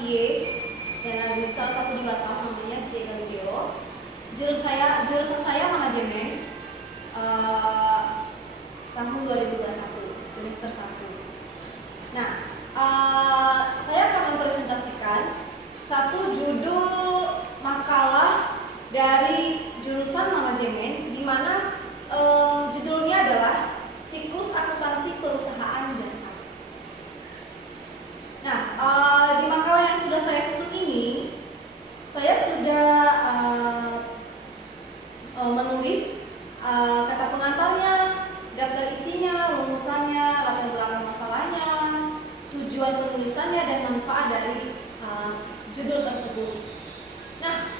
SIE dan di salah satu di Batam namanya SIE Galileo. Jurusan saya manajemen tahun 2021 semester 1. Nah, saya akan mempresentasikan satu judul makalah dari jurusan manajemen, di mana judulnya adalah Siklus Akuntansi Perusahaan Dasar. Nah, di makalah yang sudah saya susun ini, saya sudah menulis kata pengantarnya, daftar isinya, rumusannya, latar belakang masalahnya, tujuan penulisannya, dan manfaat dari judul tersebut. Nah,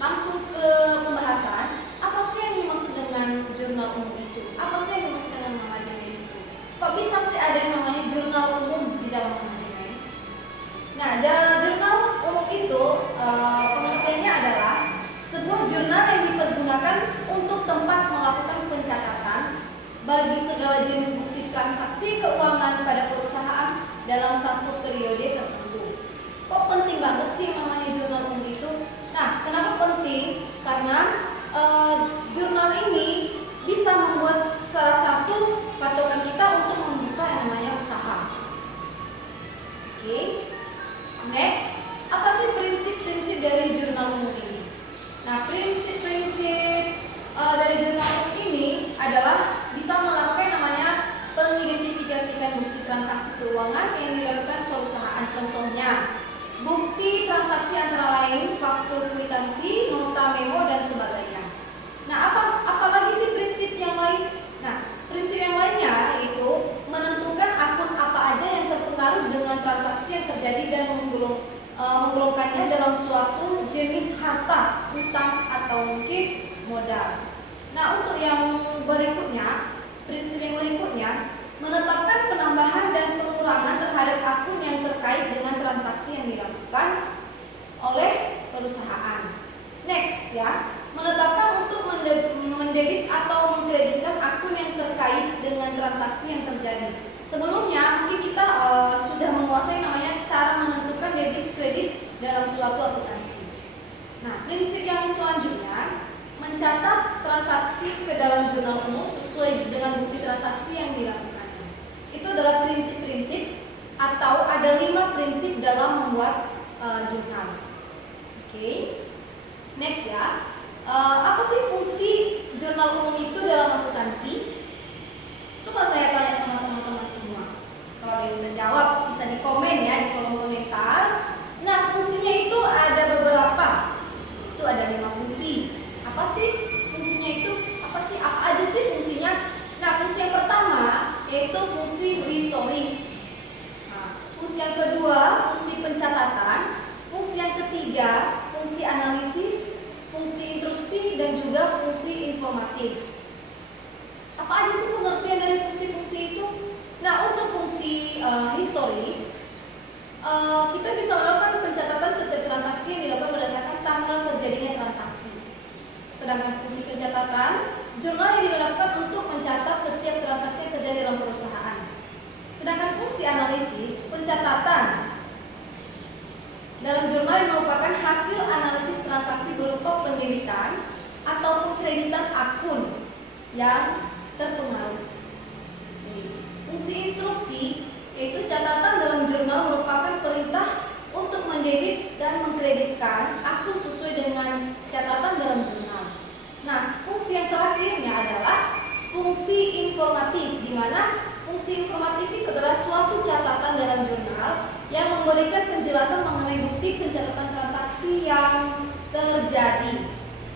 langsung ke pembahasan. Apa sih yang dimaksud dengan jurnal umum itu? Apa sih yang dimaksud dengan manajemen itu? Kok bisa sih ada yang namanya jurnal umum di dalam manajemen? Nah, jurnal umum itu pengertiannya adalah sebuah jurnal yang dipergunakan untuk tempat melakukan pencatatan bagi segala jenis bukti transaksi keuangan pada perusahaan dalam satu periode tertentu. Kok penting banget sih namanya jurnal umum itu? Nah, kenapa penting? Karena jurnal ini bisa membuat salah satu patokan kita untuk membuka yang namanya usaha. Oke. Next, apa sih prinsip-prinsip dari jurnal umum ini? Nah, prinsip-prinsip dari jurnal umum ini adalah bisa melakukan namanya pengidentifikasikan bukti transaksi keuangan yang dilakukan perusahaan. Contohnya, bukti transaksi antara lain faktur kwitansi, nota memo, dan sebagainya. Nah, apalagi sih prinsip yang lain? Nah, prinsip yang lainnya yaitu menentukan akun apa aja yang terpengaruh dengan transaksi yang terjadi dan menggolongkannya dalam suatu jenis harta, utang, atau mungkin modal. Nah, untuk yang berikutnya, prinsip yang berikutnya, menetapkan penambahan dan pengurangan terhadap akun yang terkait dengan transaksi yang dilakukan oleh perusahaan. Next ya, menetapkan untuk mendebit atau mengkreditkan akun yang terkait dengan transaksi yang terjadi. Sebelumnya mungkin kita sudah menguasai namanya cara menentukan debit kredit dalam suatu akuntansi. Nah, prinsip yang selanjutnya, mencatat transaksi ke dalam jurnal umum sesuai dengan bukti transaksi yang dilakukannya. Itu adalah prinsip-prinsip atau ada 5 prinsip dalam membuat jurnal. Oke. Next ya. Apa sih fungsi jurnal umum itu dalam akuntansi? Coba saya tanya sama teman-teman semua. Kalau ada yang bisa jawab, bisa di komen ya di kolom komentar. Nah, fungsinya itu ada beberapa. Itu ada 5 fungsi. Apa sih fungsinya itu? Apa aja sih fungsinya? Nah, fungsi yang pertama yaitu fungsi historis. Nah, fungsi yang kedua, fungsi pencatatan. Fungsi yang ketiga, fungsi analisis, fungsi instruksi, dan juga fungsi informatif. Apa aja sih pengertian dari fungsi-fungsi itu? Nah, untuk fungsi historis, kita bisa melakukan pencatatan setiap transaksi yang dilakukan berdasarkan tanggal terjadinya transaksi. Sedangkan fungsi pencatatan, jurnal yang dilakukan untuk mencatat setiap transaksi yang terjadi dalam perusahaan. Sedangkan fungsi analisis, pencatatan dalam jurnal yang merupakan hasil analisis transaksi berupa pendebitan ataupun kreditan akun yang terpengaruh. Fungsi instruksi yaitu catatan dalam jurnal merupakan perintah untuk mendebit dan mengkreditkan akun sesuai dengan catatan dalam jurnal. Nah, fungsi yang terakhirnya adalah fungsi informatif, di mana fungsi informatif itu adalah suatu catatan dalam jurnal yang memberikan penjelasan mengenai bukti pencatatan transaksi yang terjadi.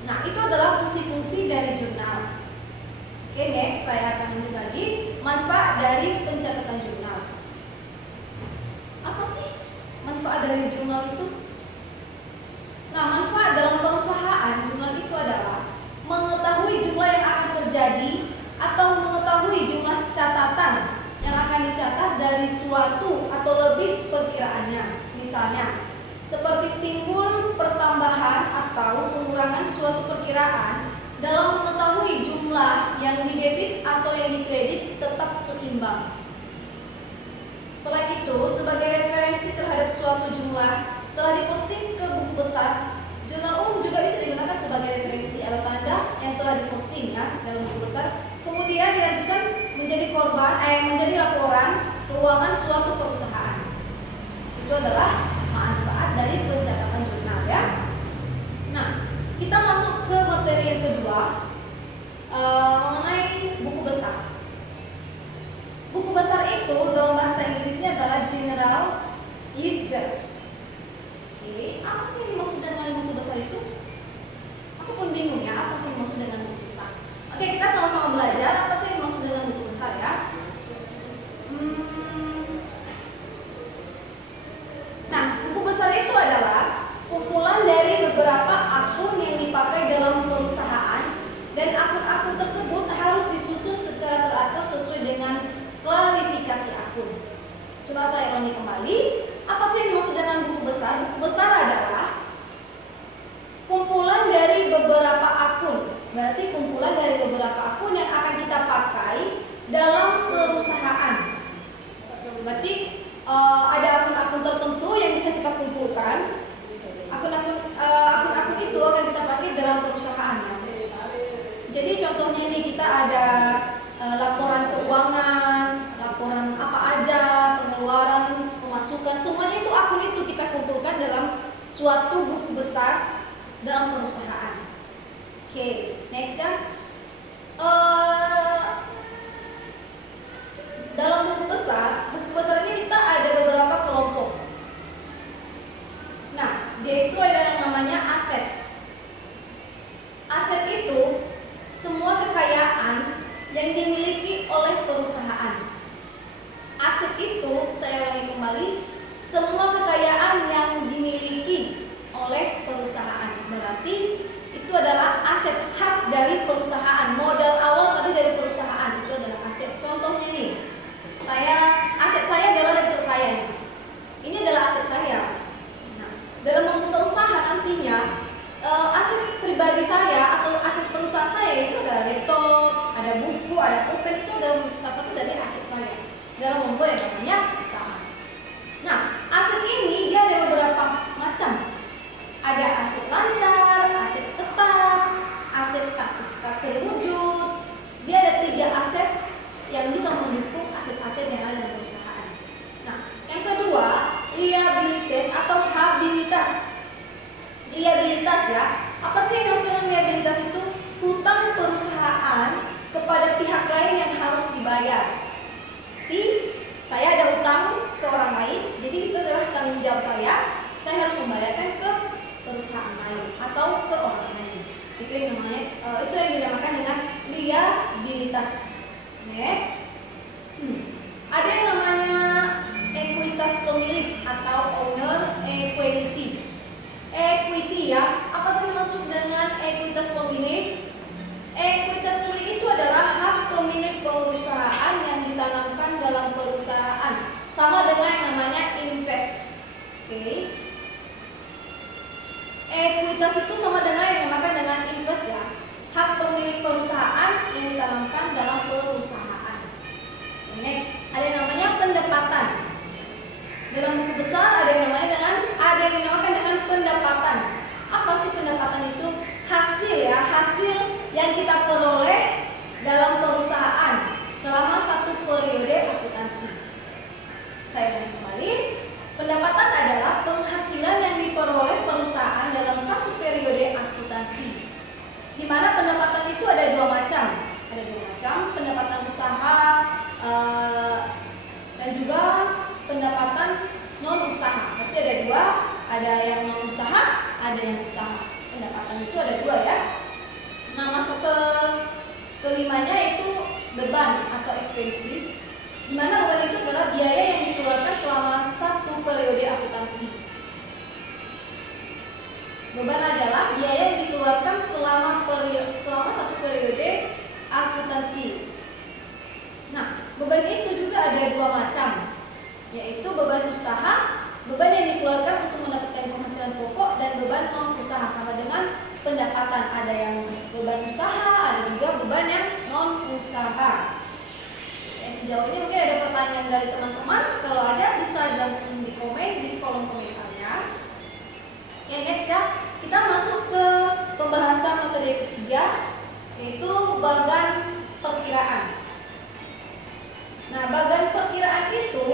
Nah, itu adalah fungsi-fungsi dari jurnal. Oke, next saya akan lanjut lagi manfaat dari pencatatan jurnal. Apa sih manfaat dari jurnal itu? Nah, manfaat dalam perusahaan jurnal itu adalah mengetahui jumlah yang akan terjadi atau mengetahui jumlah catatan yang akan dicatat dari suatu atau lebih perkiraannya. Misalnya, seperti timbul pertambahan atau pengurangan suatu perkiraan dalam mengetahui jumlah yang didebit atau yang dikredit tetap seimbang. Selain itu, sebagai referensi terhadap suatu jumlah yang telah diposting ya dalam buku besar, kemudian dilanjutkan menjadi menjadi laporan keuangan suatu perusahaan. Itu adalah manfaat dari pencatatan jurnal ya. Nah, kita masuk ke materi yang kedua, mengenai buku besar. Buku besar itu dalam bahasa Inggrisnya adalah general ledger. Oke, apa sih yang dimaksud dengan buku besar itu? Aku pun bingung ya, apa sih yang dimaksud dengan buku besar? Oke, kita sama-sama belajar apa sih yang dimaksud dengan buku besar ya. Nah, buku besar itu adalah kumpulan dari beberapa akun yang dipakai dalam perusahaan, dan akun-akun tersebut harus disusun secara teratur sesuai dengan klarifikasi akun. Coba saya ulangi kembali, apa sih yang dimaksud dengan buku besar? Buku besar adalah kumpulan dari beberapa akun. Berarti kumpulan dari beberapa akun yang akan kita pakai dalam perusahaan. Berarti ada akun-akun tertentu yang bisa kita kumpulkan. Akun-akun itu akan kita pakai dalam perusahaan. Jadi contohnya ini kita ada laporan keuangan, laporan apa aja, pengeluaran, pemasukan, semuanya itu akun itu kita kumpulkan dalam suatu buku besar dalam perusahaan. Oke, next ya. Dalam buku besar ini kita ada beberapa kelompok. Nah, dia itu ada yang namanya aset. Aset itu semua kekayaan yang dimiliki oleh perusahaan. Aset itu, saya ulangi kembali, semua kekayaan yang dimiliki oleh perusahaan. Berarti itu adalah aset, hak dari perusahaan. Modal awal tadi dari perusahaan itu adalah aset. Contohnya nih, aset saya adalah laptop saya. Ini adalah aset saya. Nah, dalam membuka usaha nantinya, aset pribadi saya atau aset perusahaan saya itu ada laptop, ada buku, ada pulpen, itu adalah salah satu dari aset saya dalam membuat yang namanya usaha. Nah, aset ini dia ada beberapa macam. Ada aset lancar, aset tetap, aset tak terwujud. Dia ada 3 aset yang bisa mendukung aset-aset yang ada dalam perusahaan. Nah, yang kedua, liabilitas atau habilitas. Liabilitas ya. Apa sih yang maksud dengan liabilitas itu? Hutang perusahaan kepada pihak lain yang harus dibayar. Jadi, saya ada hutang ke orang lain, jadi itu adalah tanggung jawab saya harus membayarkan ke perusahaan lain atau ke orang lain. Itu yang dinamakan dengan liabilitas. Next. Ada yang namanya ekuitas pemilik atau owner equity. Equity ya. Apa sih maksud dengan ekuitas pemilik? Ekuitas pemilik itu adalah hak pemilik perusahaan yang ditanamkan dalam perusahaan. Sama dengan yang namanya invest. Oke. Ekuitas itu sama dengan yang dinamakan dengan invest ya. Hak pemilik perusahaan yang ditanamkan dalam perusahaan. Next, ada yang namanya pendapatan. Dalam buku besar ada yang dinamakan dengan pendapatan. Apa sih pendapatan itu? Hasil ya, hasil yang kita peroleh dalam perusahaan selama satu periode akuntansi. Saya ulangi kembali. Pendapatan adalah penghasilan yang diperoleh perusahaan dalam satu periode akuntansi. Di mana pendapatan itu ada 2 macam. Ada 2 macam, pendapatan usaha dan juga pendapatan non usaha. Berarti ada 2, ada yang non usaha, ada yang usaha. Pendapatan itu ada 2 ya. Nah, masuk ke kelimanya itu beban atau expenses, di mana beban itu adalah biaya yang dikeluarkan selama satu periode akuntansi. Beban adalah biaya yang dikeluarkan selama satu periode akuntansi. Nah, beban itu juga ada 2 macam, yaitu beban usaha, beban yang dikeluarkan untuk mendapatkan penghasilan pokok, dan beban non usaha. Sama dengan pendapatan, ada yang beban usaha, ada juga beban yang non usaha. Sejauh ini mungkin ada pertanyaan dari teman-teman. Kalau ada bisa langsung di komen di kolom komentarnya. Next ya, kita masuk ke pembahasan materi ketiga, yaitu bagan perkiraan. Nah, bagan perkiraan itu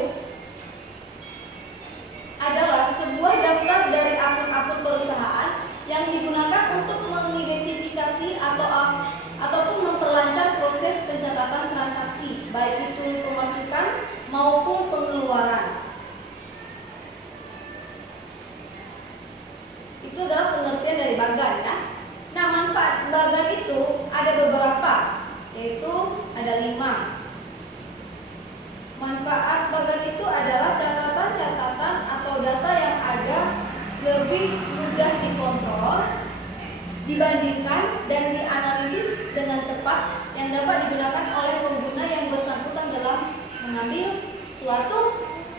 adalah sebuah daftar dari akun-akun perusahaan yang digunakan untuk mengidentifikasi ataupun memperlancar proses pencatatan transaksi, baik itu pemasukan maupun pengeluaran. Itu adalah pengertian dari bagan ya. Nah, manfaat bagan itu ada beberapa, yaitu ada 5. Manfaat bagan itu adalah catatan-catatan atau data yang ada lebih mudah dikontrol, dibandingkan dan dianalisis dengan tepat yang dapat digunakan oleh pengguna yang bersangkutan dalam mengambil suatu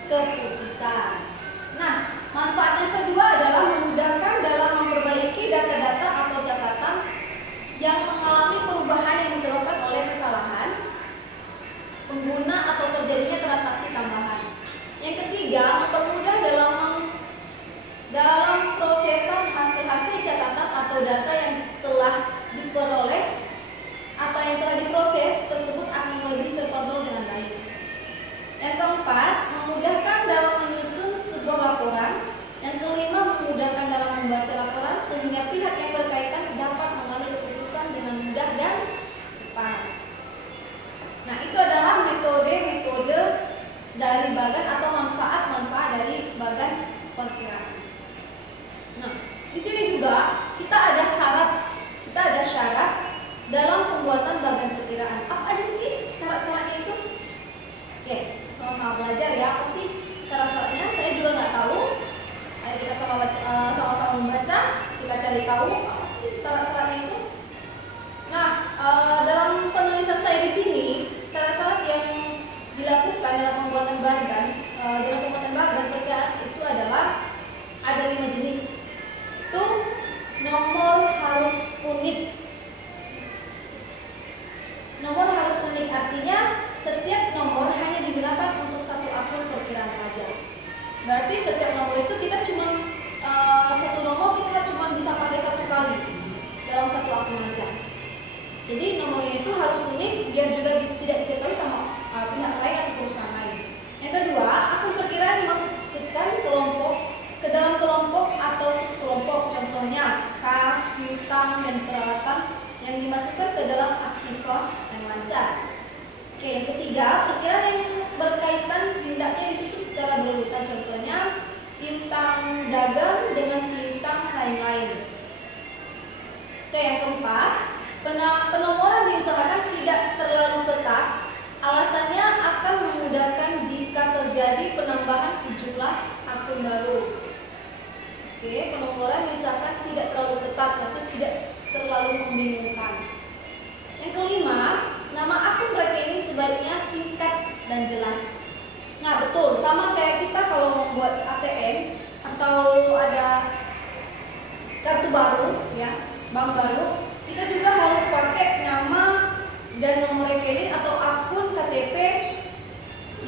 keputusan. Nah, manfaat yang kedua adalah memudahkan dalam memperbaiki data-data atau catatan yang mengalami perubahan yang disebabkan oleh kesalahan pengguna atau terjadinya transaksi tambahan. Yang ketiga, mempermudah dalam prosesan hasil-hasil catatan atau data yang telah diperoleh atau yang telah diproses tersebut akan lebih terkontrol dengan baik. Yang keempat, memudahkan dalam menyusun sebuah laporan. Yang kelima, memudahkan dalam membaca laporan sehingga pihak yang berkaitan dapat mengambil keputusan dengan mudah dan tepat. Nah, itu adalah metode-metode dari bagan atau manfaat-manfaat dari bagan perkiraan. Nah, di sini juga kita ada syarat dalam pembuatan bagan perkiraan. Apa aja sih syarat-syaratnya itu? Oke, sama-sama belajar ya. Apa sih syarat-syaratnya? Saya juga nggak tahu. Ayo kita sama-sama membaca, kita cari tahu apa sih syarat-syaratnya itu. Nah, dalam penulisan saya di sini, syarat-syarat yang dilakukan dalam pembuatan bagan perkiraan itu adalah ada 5 jenis. Itu nomor harus unik. Nomor harus unik artinya setiap nomor hanya digunakan untuk satu akun perkiraan saja. Berarti setiap nomor itu kita satu nomor kita cuma bisa pakai satu kali dalam satu akun aja. Jadi nomornya itu harus unik biar juga tidak diketahui sama pihak lain atau perusahaan lain. Yang kedua, akun perkiraan dimaksudkan ke dalam kelompok atau subkelompok, contohnya kas, piutang, dan peralatan yang dimasukkan ke dalam aktiva yang lancar. Oke, yang ketiga, perkiraan yang berkaitan hendaknya disusun secara berurutan, contohnya piutang dagang dengan piutang lain-lain. Oke, yang keempat, penomoran diusahakan tidak terlalu ketat. Alasannya akan memudahkan jika terjadi penambahan sejumlah akun baru. Oke, penomoran diusahakan tidak terlalu ketat, tapi tidak terlalu membingungkan. Yang kelima, nama akun rekening sebaiknya singkat dan jelas. Nah, betul, sama kayak kita kalau membuat ATM atau ada kartu baru, ya, bank baru, kita juga harus pakai nama dan nomor rekening atau akun KTP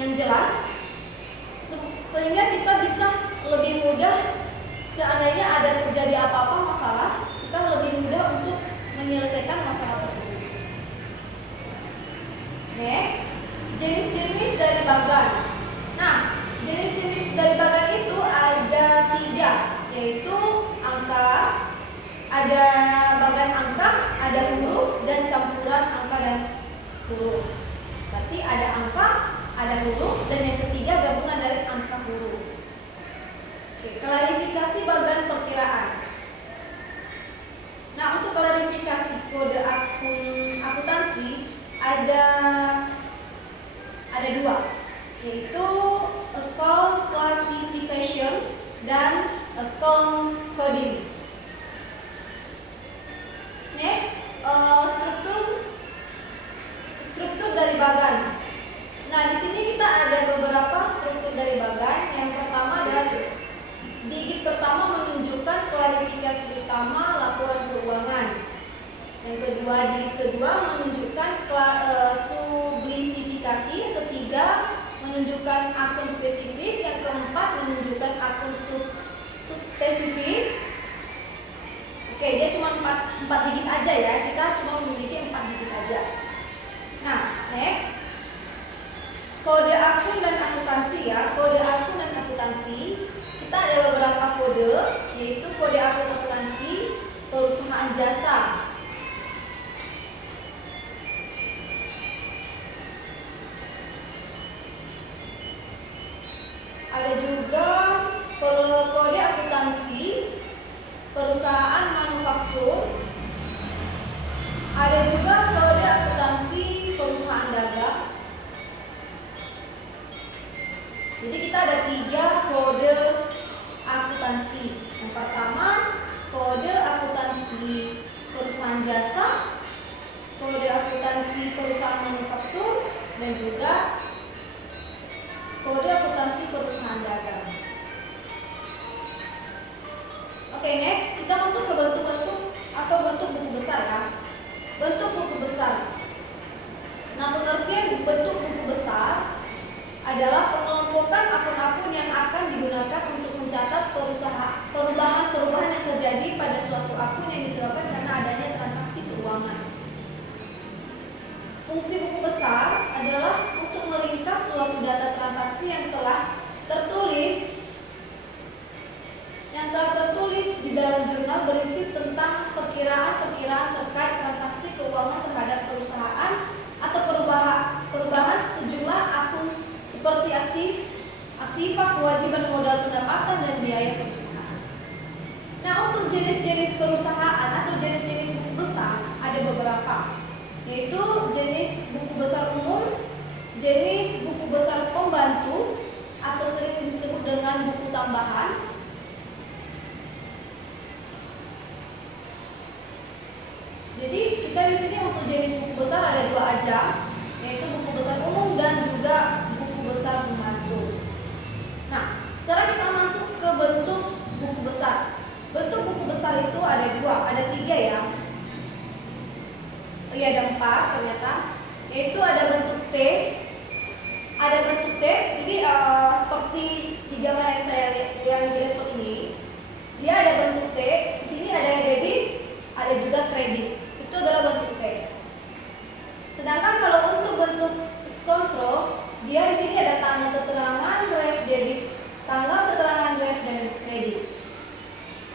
yang jelas sehingga kita bisa lebih mudah seandainya ada terjadi apa-apa masalah, kita lebih mudah untuk menyelesaikan masalah tersebut. Next, jenis-jenis dari bagan. Nah, jenis-jenis dari bagan itu ada 3, yaitu angka, ada bagan angka, ada huruf, dan campuran angka dan huruf. Berarti ada angka, ada huruf, dan yang ketiga gabungan dari angka huruf. Oke, klarifikasi bagan perkiraan. Nah, untuk klarifikasi kode akuntansi ada 2, yaitu account classification dan account coding. Next, struktur dari bagan. Nah, di sini kita ada beberapa struktur dari bagan. Yang pertama adalah digit pertama menunjukkan klarifikasi utama laporan keuangan. Yang kedua, digit kedua menunjukkan sublisifikasi. Yang ketiga menunjukkan akun spesifik. Yang keempat menunjukkan akun subspesifik. Oke, dia cuma 4 digit aja ya. Kita cuma memiliki 4 digit aja. Nah, next. Kode akun dan akuntansi ya. Kode akun dan akuntansi. Kita ada beberapa kode, yaitu kode akun akuntansi perusahaan jasa. Ada juga kode akuntansi perusahaan manufaktur. Ada juga kode akuntansi perusahaan dagang. Jadi kita ada 3 kode akuntansi. Yang pertama, kode akuntansi perusahaan jasa, kode akuntansi perusahaan manufaktur, dan juga kode akuntansi perusahaan dagang. Oke, next kita masuk ke bentuk-bentuk atau bentuk buku besar ya. Bentuk buku besar. Nah, pengertian bentuk buku besar adalah pengelompokan akun-akun yang akan digunakan untuk mencatat perubahan-perubahan yang terjadi pada suatu akun yang disebabkan karena adanya transaksi keuangan. Fungsi buku besar adalah untuk meringkas suatu data transaksi yang telah tertulis di dalam jurnal berisi tentang perkiraan-perkiraan terkait transaksi keuangan terhadap perusahaan atau perubahan sejumlah akun seperti aktiva, kewajiban modal pendapatan, dan biaya perusahaan. Nah, untuk jenis-jenis perusahaan atau jenis-jenis buku besar ada beberapa, yaitu jenis buku besar umum, jenis buku besar pembantu atau sering disebut dengan buku tambahan, jadi kita di sini untuk jenis buku besar ada 2 aja, yaitu buku besar umum dan juga buku besar pembantu. Nah, sekarang kita masuk ke bentuk buku besar. Bentuk buku besar itu ada 2, ada 3 ya. Oh iya, ada 4 ternyata. Yaitu ada bentuk T, ada bentuk T. Jadi seperti di gambar yang saya lihat yang di laptop ini, dia ada bentuk T. Di sini ada debit, ada juga kredit. Itu adalah bentuk T. Sedangkan kalau untuk bentuk kontrol, dia di sini ada tanggal keterangan ref debit, tanggal keterangan ref dan kredit.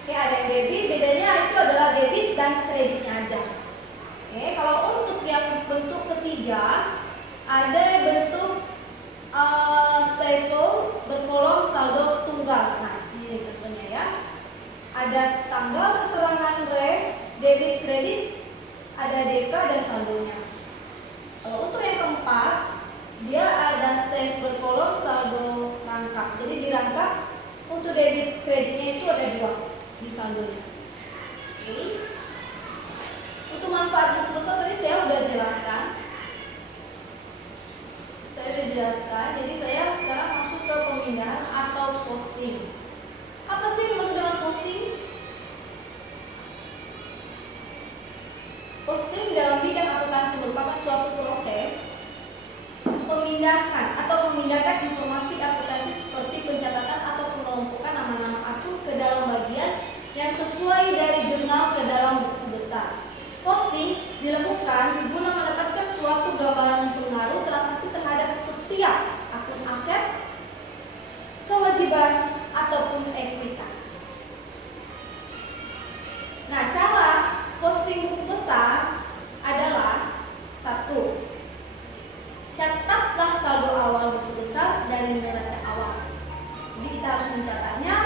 Oke, ada yang debit, bedanya itu adalah debit dan kreditnya aja. Oke, kalau untuk yang bentuk ketiga, ada bentuk staple berkolom saldo tunggal. Nah, ini contohnya ya. Ada tanggal keterangan ref, debit, kredit, ada DK dan saldonya. Kalau untuk yang keempat, dia ada step berkolom saldo rangkap. Jadi di rangkap untuk debit kreditnya itu ada 2 di saldonya. Oke. Untuk manfaat buku besar tadi saya sudah jelaskan. Jadi saya sekarang masuk ke pemindahan atau posting. Apa sih yang maksud dengan posting? Posting dalam bidang akuntansi merupakan suatu proses memindahkan informasi akuntansi seperti pencatatan atau pengelompokan nama-nama akun ke dalam bagian yang sesuai dari jurnal ke dalam buku besar. Posting dilakukan guna mendapatkan suatu gambaran pengaruh transaksi terhadap setiap akun aset, kewajiban, ataupun ekuitas. Nah, cara posting buku besar adalah 1. Catatlah saldo awal buku besar dari neraca awal. Jadi kita harus mencatatnya.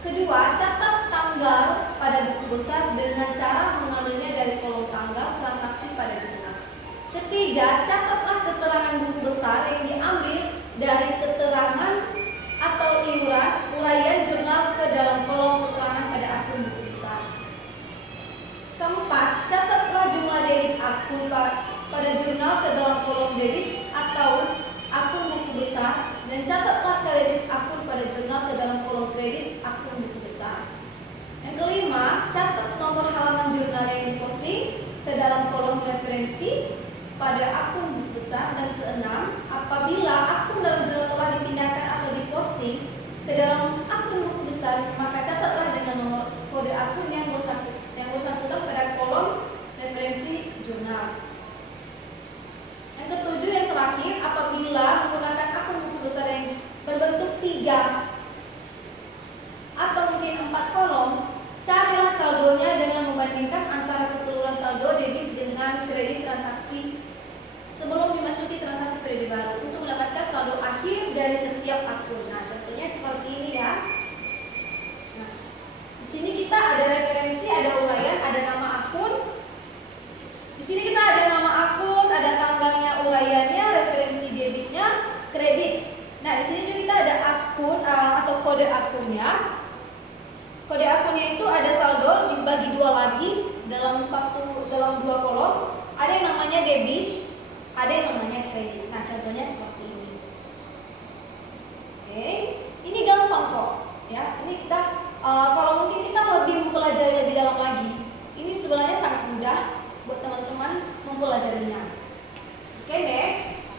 Kedua, catat tanggal pada buku besar dengan cara mengambilnya dari kolom tanggal transaksi pada jurnal. Ketiga, catatlah keterangan buku besar yang diambil dari keterangan atau uraian jurnal ke dalam kolom keterangan pada akun buku besar. Keempat, catatlah jumlah debit akun pada jurnal ke dalam kolom debit atau akun buku besar, dan catatlah kredit akun pada jurnal ke dalam kolom kredit akun buku besar. Yang kelima, catat nomor halaman jurnal yang diposting ke dalam kolom referensi pada akun buku besar. Dan keenam, apabila akun dalam jurnal telah dipindahkan atau diposting ke dalam akun buku besar, maka catatlah dengan nomor kode akun yang yang bersangkutan pada kolom referensi jurnal. Yang ketujuh, yang terakhir, apabila menggunakan akun buku besar yang berbentuk 3 atau mungkin 4 kolom, carilah saldonya dengan membandingkan antara keseluruhan saldo debit dengan kredit transaksi sebelum dimasuki transaksi periode baru untuk mendapatkan saldo akhir dari setiap akun. Nah, contohnya seperti ini ya. Nah, di sini kita ada referensi, ada uraian, ada nama akun. Di sini kita ada nama akun, ada tanggalnya, uraiannya, referensi debitnya, kredit. Nah, di sini juga kita ada akun atau kode akunnya. Kode akunnya itu ada saldo dibagi 2 lagi dalam 2 kolom. Ada yang namanya debit, ada yang namanya kredit. Nah, contohnya seperti ini. Oke, ini gampang kok ya. Ini kita kalau mungkin kita lebih mempelajari lebih dalam lagi, ini sebenarnya sangat mudah buat teman-teman mempelajarinya. Oke, next.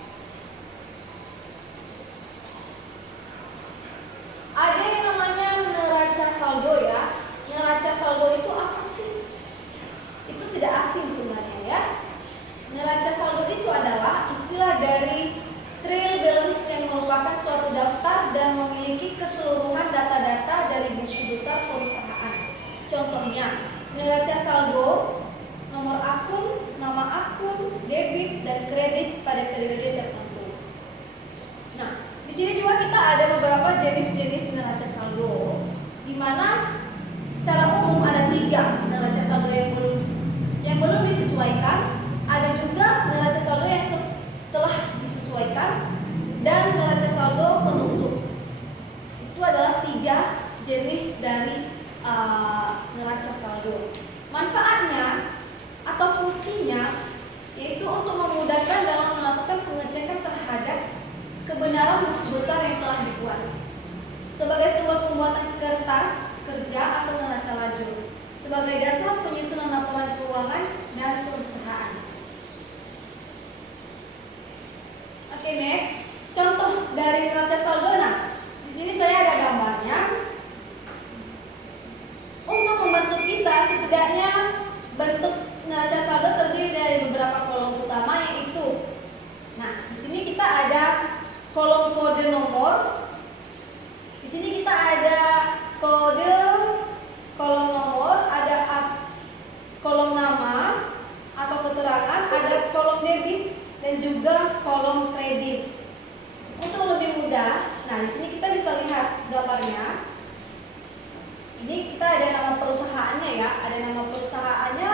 Ada yang namanya neraca saldo ya. Neraca saldo itu apa sih? Itu tidak asing sebenarnya ya. Neraca saldo itu adalah istilah dari trail balance yang merupakan suatu daftar dan memiliki keseluruhan data-data dari buku besar perusahaan. Contohnya, neraca saldo, nomor akun, nama akun, debit dan kredit pada periode tertentu. Nah, di sini juga kita ada beberapa jenis-jenis neraca saldo, di mana secara umum ada 3 neraca saldo yang belum disesuaikan. Ada juga neraca saldo yang setelah disesuaikan dan neraca saldo penutup. Itu adalah 3 jenis dari neraca saldo. Manfaatnya atau fungsinya yaitu untuk memudahkan dalam melakukan pengecekan terhadap kebenaran buku besar yang telah dibuat sebagai sumber pembuatan kertas kerja atau neraca lajur sebagai dasar penyusunan laporan keuangan dan perusahaan. Oke, next. Contoh dari neraca saldo. Nah, di sini saya ada gambarnya. Untuk membantu kita, setidaknya bentuk neraca saldo terdiri dari beberapa kolom utama, yaitu, nah, di sini kita ada kolom kode nomor. Di sini kita ada kode, kolom nomor, ada kolom nama atau keterangan, ada kolom debit dan juga kolom kredit. Untuk lebih mudah, nah di sini kita bisa lihat gambarnya. Ini kita ada nama perusahaannya ya, ada nama perusahaannya,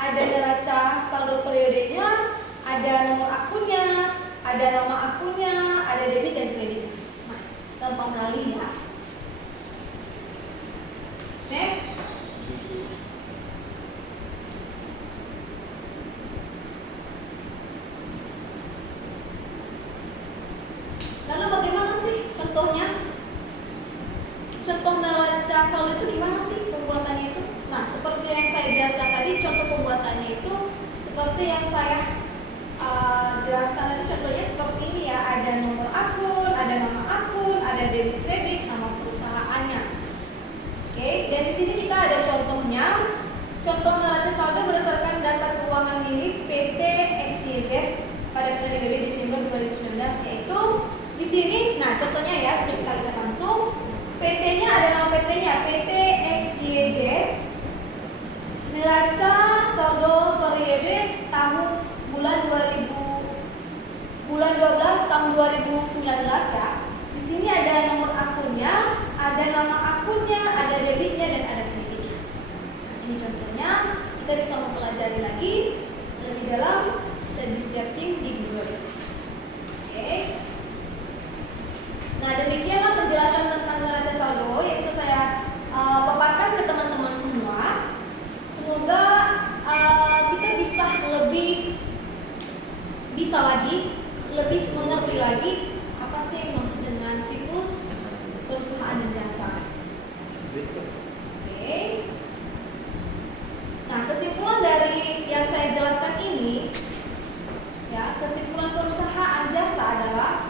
ada neraca saldo periodenya, ada nomor akunnya, ada nama akunnya, ada debit dan kredit. Nah, gampang kali ya. Next. Lalu bagaimana sih contohnya? Contoh neraca saldo itu gimana sih pembuatannya itu? Nah, seperti yang saya jelaskan tadi, contoh pembuatannya itu seperti yang saya jelaskan tadi. Contohnya seperti ini ya, ada nomor akun, ada nama akun, ada debit kredit, nama perusahaannya. Oke, dan di sini kita ada contohnya. Contoh neraca saldo berdasarkan data keuangan milik PT XYZ pada periode Desember 2019, yaitu di sini. Nah, contohnya ya, bisa kita lihat langsung. PT-nya ada nama PT-nya, PT XYZ. Neraca saldo periode tahun bulan 12 tahun 2019 ya. Di sini ada nomor akunnya, ada nama akunnya, ada debitnya dan ada kreditnya. Nah, ini contohnya, kita bisa mempelajari lagi lebih dalam, bisa di searching di Google. Oke. Nah, demikianlah penjelasan tentang neraca saldo yang bisa saya paparkan ke teman-teman semua. Semoga kita bisa lebih mengerti lagi apa sih yang maksud dengan siklus perusahaan dan jasa. Oke. Nah, kesimpulan dari yang saya jelaskan ini, ya, kesimpulan perusahaan jasa adalah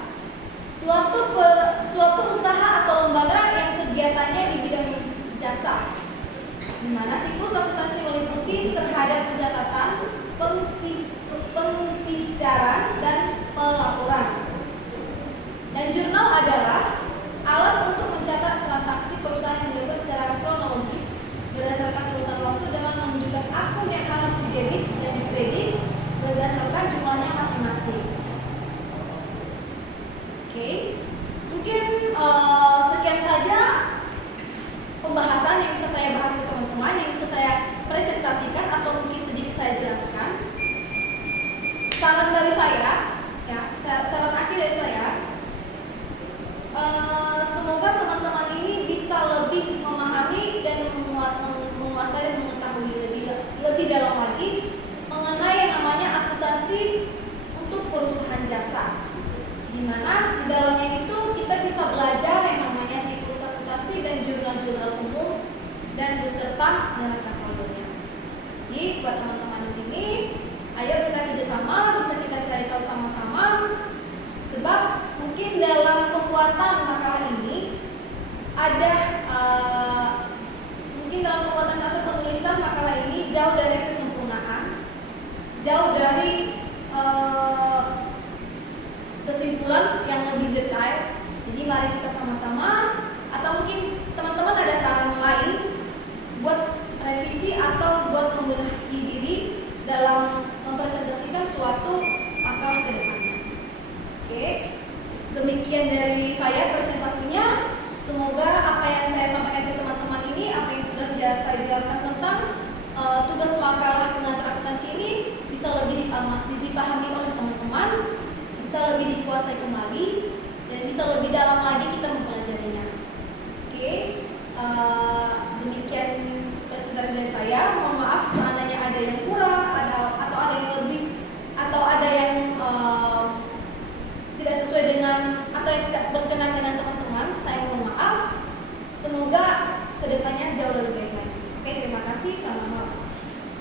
suatu usaha atau lembaga yang kegiatannya di bidang jasa. mana siklus akuntansi meliputi terhadap pencatatan, pengisiran, dan pelaporan. Dan jurnal adalah alat untuk mencatat transaksi perusahaan yang dilakukan secara kronologis berdasarkan urutan waktu dengan menunjukkan akun yang harus didebit dan dikredit berdasarkan jumlahnya masing-masing. Oke, mungkin sekian saja pembahasan yang bisa saya bahas ke teman-teman, yang bisa saya presentasikan atau mungkin sedikit saya jelaskan. Saran dari saya, ya, saran akhir dari saya, semoga teman-teman ini bisa lebih memahami dan menguasai dan mengetahui lebih dalam lagi mengenai yang namanya akuntansi untuk perusahaan jasa, di mana di dalamnya itu kita bisa belajar yang namanya siklus akuntansi dan jurnal-jurnal umum dan beserta neraca saldonya. Jadi buat teman-teman di sini, ayo kita kerjasama, bisa kita cari tahu sama-sama, sebab mungkin dalam pembuatan makalah ini ada mungkin dalam pembuatan atau penulisan makalah ini jauh dari kesempurnaan, jauh dari kesimpulan yang lebih detail. Jadi mari kita sama-sama, atau mungkin teman-teman ada saran lain buat revisi atau buat membenahi diri dalam mempresentasikan suatu makalah ke depannya. Oke, demikian dari saya presentasinya. Semoga apa yang saya sampaikan ke teman-teman ini, apa yang sudah saya jelaskan tentang tugas makalah pengantar akuntansi ini bisa lebih dipahami oleh teman-teman, bisa lebih dikuasai kembali, dan bisa lebih dalam lagi kita mempelajarinya. Oke,